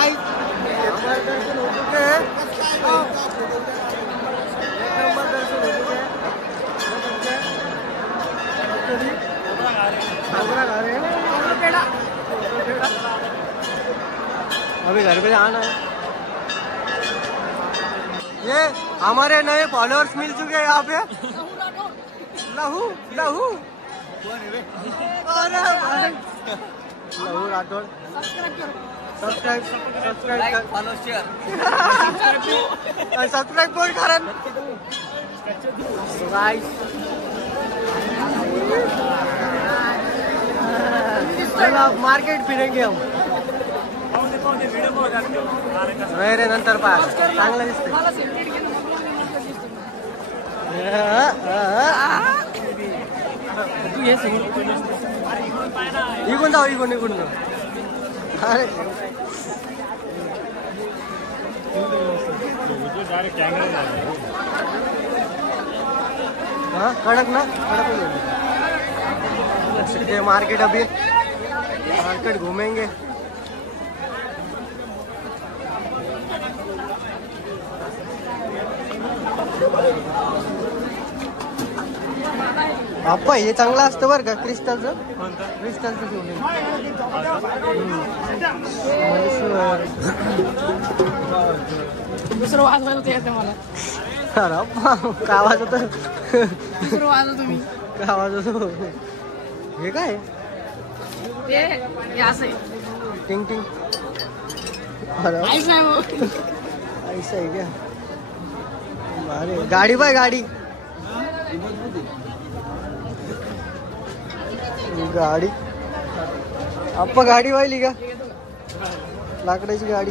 Guys हमारे दर्शन हो चुके हैं। एक नंबर दर्शन हो चुके हैं। खा रहे हैं। अभी घर पे आना है। ये हमारे नए फॉलोअर्स मिल चुके हैं यहाँ पे। लहू लहू अरे भाई लहू Rathore subscribe follow share subscribe कोण कारण चला मार्केट फिरेंगे हम रे नंतर पहा चांगलं दिसतंय इकडून जाऊ इकडून अरे हाँ कड़क ना कड़क मार्केट अभी मार्केट घूमेंगे। अप्पा हे चांगलं असतं बरं का क्रिस्टलचं शिवणे दुसरं वाजवायला ते येतं मला अरे अप्पा काय आवाज होतं दुसरं वाजव तुम्ही काय आवाज होतो हे काय ते असं आहे टिंग टिंग अरे ऐसा आहे वो. ऐसा है क्या अरे गाडी बाय गाडी गाडी अप्पा गाडी वाहिली का लाकडाची गाडी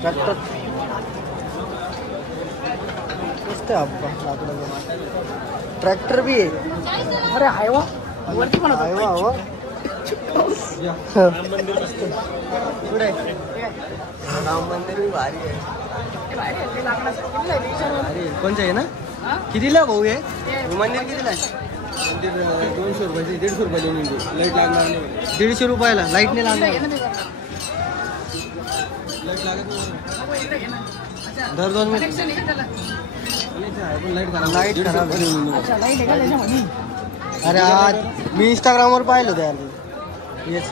ट्रॅक्टर मस्त आहे अप्पा लाकडाचं ट्रॅक्टर भी आहे अरे हाय वा वरती पण होतं. आहे वा वा पुढे राम मंदिर भी भारी आहे अरे कोणचं आहे ना कितीला भाऊ हे मंदिर कितीला आहे मंदिर 200 रुपये 150 रुपये लाईट लागणार नाही 150 रुपयाला लाईट नाही लागणार लाईट लागत दर 2 मिनिट लाईट खराब अच्छा लाईट आहे का त्याच्यामध्ये अरे आज मी इंस्टाग्रामवर पाहिलं होतं यार हेच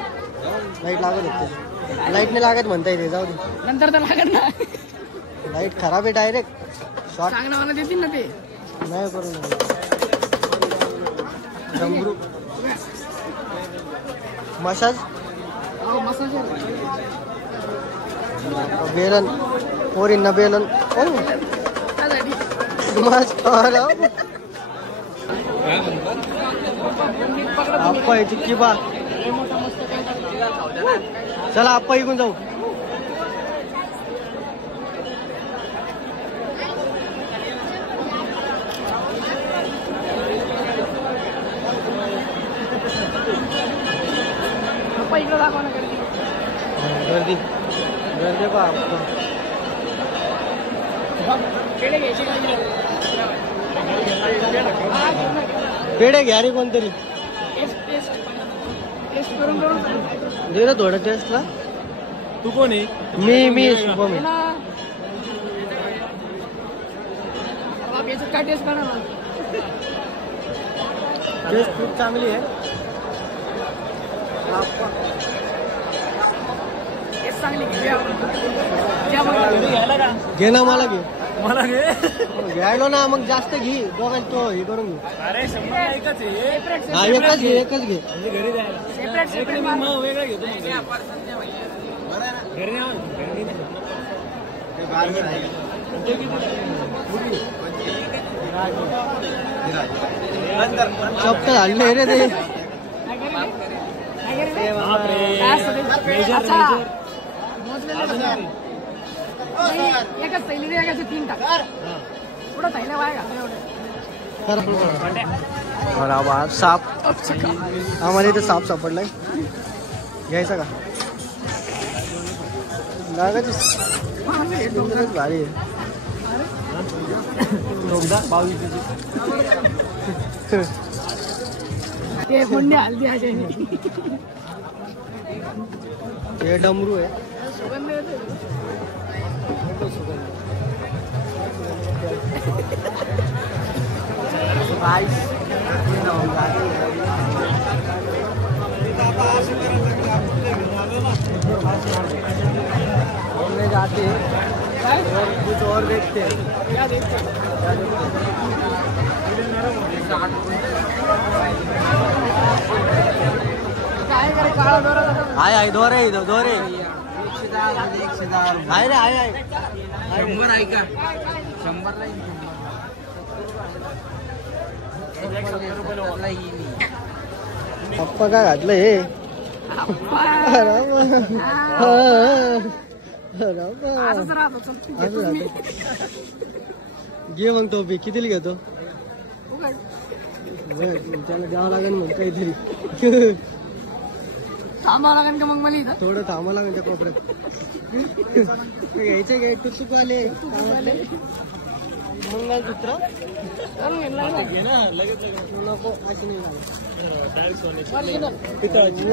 लाईट लागत होते लाईट नाही लागत म्हणता येते जाऊ दे नंतर तर लागत ना लाईट खराब आहे डायरेक्ट शॉर्ट चांगलं मला देतील ना ते नाही करू डमरू मसाज हो मसाज बेलन पोरींना बेलन मस्त आप्पा आहे चिक्की बा चला आप्पा इकडून जाऊ इकडे दाखवा ना गर्दी गर्दी गर्दी बा आप्पा पेढे घ्यायचे का पेढे घ्या रे कोणतरी टेस्ट करून दे ना थोडं टेस्टला तू कोण आहे मी शुभम आहे याच्यात काय टेस्ट करा ना टेस्ट खूप चांगली आहे टेस्ट चांगली घ्या घे ना मला घे मला घे घ्यायलो ना मग जास्त घे दोघांना तो हे करून घे अरे शंभर एकच आहे हा एकच घे म्हणजे घरी जायला सेपरेट मी मग वेगळा घेतो मग घरी चपट हल्ले रे ते एकच थैली द्यायचे 3 टाक पुढं थैल्या वाया घालतो एवढं साप आम्हाला इथे साप सापडलाय घ्यायचा का लागायची भारी आहे 22 ते फोडणी हल्दी आशाने हे डमरू आहे. सुगंध येतो. हमने जाते और कुछ और देखते हैं. क्या देखते हो? काय करे काळा दोरा आहे आहे दोरे इथं दोरे आहे रे आहे 100 आहे का 100 पप्पा काय घातलं हे असंच राहतो चल घेतो मी. घे मग तो बी कितीला घेतो उघड. त्याला द्यावं लागेल मग काहीतरी थांबावं लागेल का मग मला इथं थोडं थांबावं लागेल त्या कोपऱ्यात घ्यायचे काय टुचुक वाले मंगलसूत्र चालू घेतला घे ना लगेच नको अशी नाही लागत. Original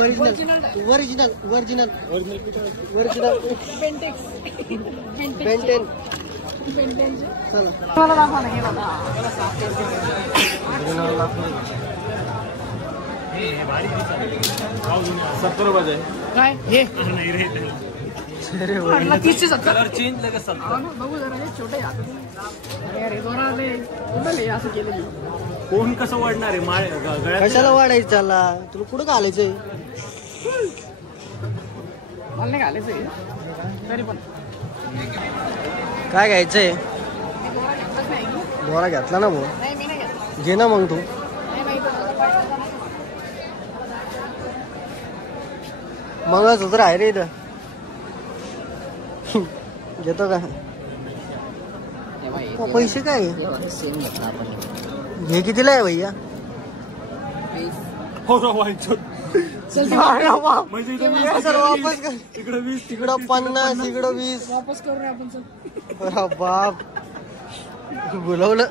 original original original original पेंटेक्स बेंटेन पेंटेनचे चला मला दाखवा ना हे बघा. 70 रुपये काय हे नाही रे अरे म्हटलं 30 70 कलर चेंज लगेच 70. हो ना, बघू जरा हे छोटे हात अरे अरे दोरा आले कुठले असं केलं कोण कसं वाढणार आहे माळ गळ्यात कशाला वाढायचं त्याला तुला कुठं घालायचंय मला नाही घालायचं हे. तरी पण काय घ्यायचंय दोरा घेतलाच नाही की. दोरा घेतला ना भाऊ नाही मी नाही घेतला घे ना मग तू नाही माहिती मंगळसूत्र आहे रे इथं घेतो का पैसे काय सेम घेतला आपण हे कितीला आहे भैया हो ना व्हायचं म्हणजे इथं सर वापस कर इकडे 20 तिकडं 50 इकडं 20 वापस करू रे आपण चल. अरे बाप बोलवलं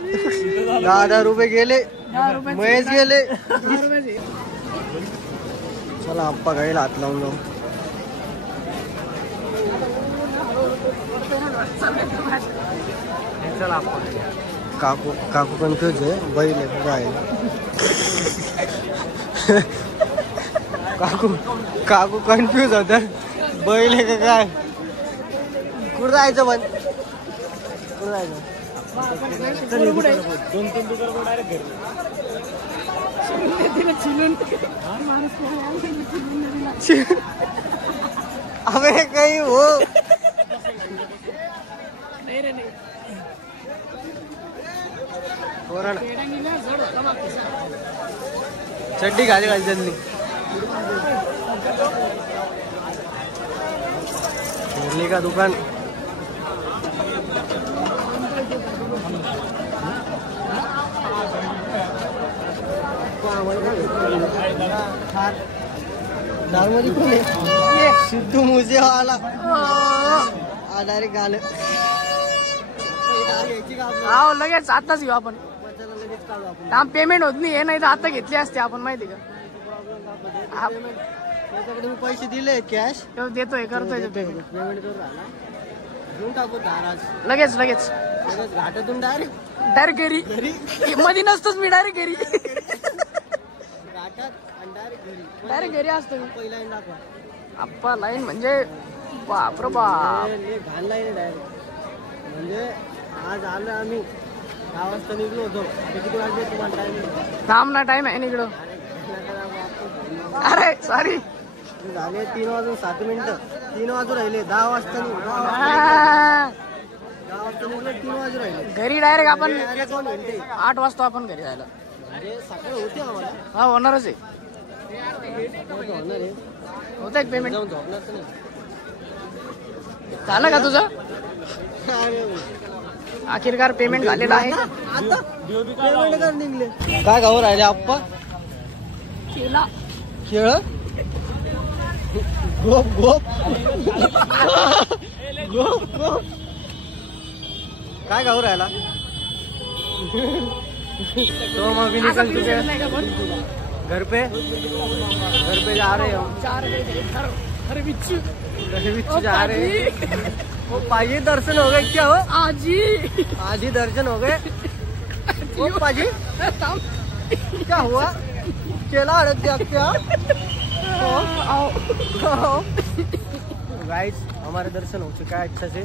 10,000 रुपये गेले 10 रुपयाचे. महेश गेले 10 रुपयाचे. चला आप्पा गाडीला हात लावून जाऊ चला आपण काकू काकू कन्फ्युज आहे बैल आहे काय काकू काकू कन्फ्युज होत बैल आहे का काय कुठं जायचं पण कुठं जायचं पुढे पुढे. 2-3 दुकान डायरेक्ट घरी तिला चिलून माणूस कोणी आला की चिलून दिला. अबे काही हो नाही रे नाही पोरांना पेडांगीला जड होता बा पिसा. चड्डी घाली घाली त्यांनी फिरली का दुकान दारमध्ये कोण आहे ये. सिद्धू मुसेवाला डायरेक्ट आलं हाव लगेच आताच घेऊ आपण काम पेमेंट होत नाही नाही तर आता घेतली असते आपण माहिती का हा, त्याच्याकडे मी पैसे दिले कॅश तो देतोय करतोय तो पेमेंट payment. करून राहिला घेऊन टाकू दाराज लगेच लगेच घाटातून डायरेक्ट डायरेक्ट घरी मध्ये नसतोच मी डायरेक्ट घरी घाटात आणि डायरेक्ट घरी डायरेक्ट घरी असतो मी पहिला लाईन दाखवा आप्पा लाईन म्हणजे बाप रे बाप घाण लाईन डायरेक्ट म्हणजे आज आलो आम्ही 10 वाजता निघलो होतो आता किती वाजले तुम्हाला टाइम थांब ना टाइम आहे ना इकडं अरे सॉरी झाले 3 वाजून 7 मिनिटं 3 वाजून राहिले 10 वाजता 10 वाजता निघलो 3 वाजून राहिले घरी डायरेक्ट आपण अरे कोण म्हणते 8 वाजता आपण घरी जायला अरे सकाळी होते आम्हाला हा होणारच आहे होणार आहे होतं एक पेमेंट जाऊन झोपणार तर नाही झालं का तुझं अरे अखेरकार पेमेंट झालेलं आहे आता पेमेंट कर निघले काय गाव राहिले आप्पा केला खेळ गोप गोप गोप गोप काय गाव राहिला तो मग असं निकाल फिरू तुझ्या शकत नाही का पण घर पे जा रहे हो हम। अरे बिच्छू घर बिच्छू जा रहे हैं। वो पाजी दर्शन हो गए क्या हो? आज ही दर्शन हो गए। वो पाजी क्या हुआ? चला अड़क गया क्या? गाइस हमारे दर्शन हो चुका है अच्छा से।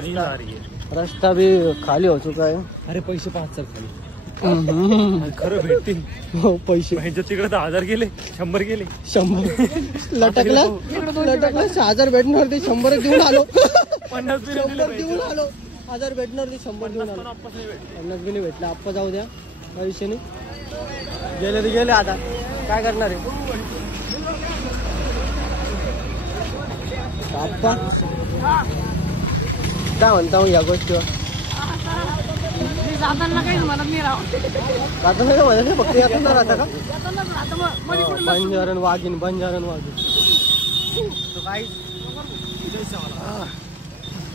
नींद आ रही है। रास्ता भी खाली हो चुका है। अरे पैसे 5 सर खाली खरं भेटतील. हो पैसे तिकडे 1000 गेले 100 गेले 100 लटकलं 1000 भेटणार ते 100 देऊन आलो. 50 देऊन आलो 1000 भेटणार ते 100 देऊन आलो. 50 बी नाही भेटला. आप्पा जाऊ द्या काही विषय नाही. गेले ते गेले आता काय करणार आहे आप्पा. काय म्हणता मग या गोष्टीवर? जाताना काही म्हणत नाही राव. जाताना काय म्हणत नाही फक्त यातून राहता का? जातानाच राहतं मग मध्ये कुठं बंजारन वागिन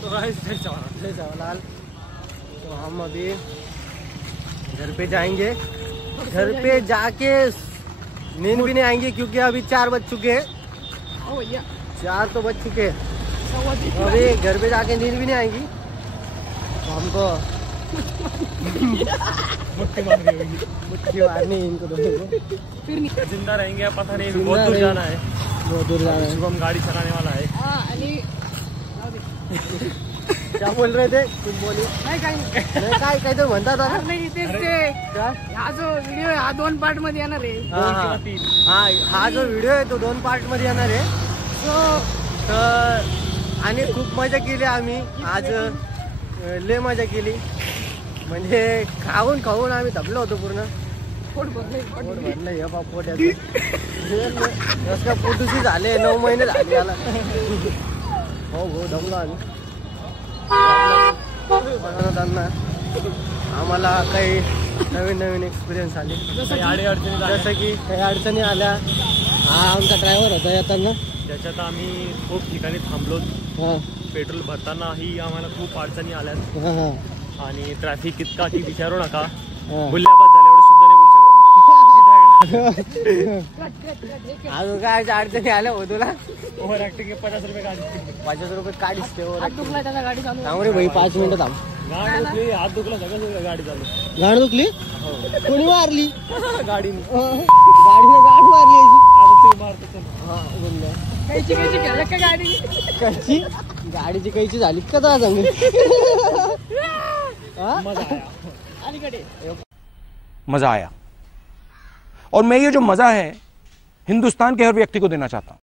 तो गाइस जय जवाहरलाल. तो हम अभी घर पे जाएंगे. घर पे जाके नींद भी नहीं आएंगे क्योंकि अभी 4 बज चुके हैं. हो भैया 4 तो बज चुके हैं. 3:15 तो अभी घर पे जाके नींद भी नहीं आएगी. तो हमको मुट्ठी मारनी है इनको दोनों को. फिर नहीं. जिंदा रहेंगे पता नहीं. जिंदा बहुत दूर रहेंगे. जाना है. बहुत दूर जाना है. शुभम गाड़ी चलाने वाला है. आणि क्या बोल रहे थे? कुछ बोलिए. नाही काही नाही. नाही काय तो म्हणता था ना. नाही तेच ते क्या? हा जो व्हिडिओ आहे हा 2 पार्ट मध्ये येणार आहे. हा जो व्हिडिओ आहे तो 2 पार्ट मध्ये येणार आहे. तर आणि खूप मजा केली आम्ही आज. लय मजा केली म्हणजे खाऊन आम्ही थकलो होतो पूर्ण. पोट भरलंय. पोट भरलं हे बा पोट पोटुशी झाले 9 महिने झाले याला. हो दमलो आम्ही. त्यांना आम्हाला काही नवीन एक्सपिरियन्स आले. जसं की काही अडचणी आल्या. हा आमचा ड्रायव्हर होता येताना त्याच्यात आम्ही खूप ठिकाणी थांबलो. हा पेट्रोल भरतानाही आम्हाला खूप अडचणी आल्यात. हा हा आणि ट्रॅफिक इतका की विचारू नका. हा. बोलल्याबाद झालं एवढं शुद्ध नाही बोलू शकत. अजून काय अडचणी आल्या हो तुला? ओव्हर ऍक्टिंग 50 रुपये गाडी. 50 रुपये काढीस ते हात दुखला त्याचा गाडी चालू. थांब रे भाई 5 मिनिटं थांब. गाडी दुखली हात दुखला सगळं गाडी चालू. गाड दुखली? कोणी मारली? गाडीने गाडीने गाड मारली आता तू मारतो चल. हा बोलल्या कैची खेळलं का गाडी? कैची गाडीची कैची झाली का तुला सांगू? मजा आया. अलीकडे मजा आया. और मैं ये जो मजा है हिंदुस्तान के हर व्यक्ति को देना चाहता हूं.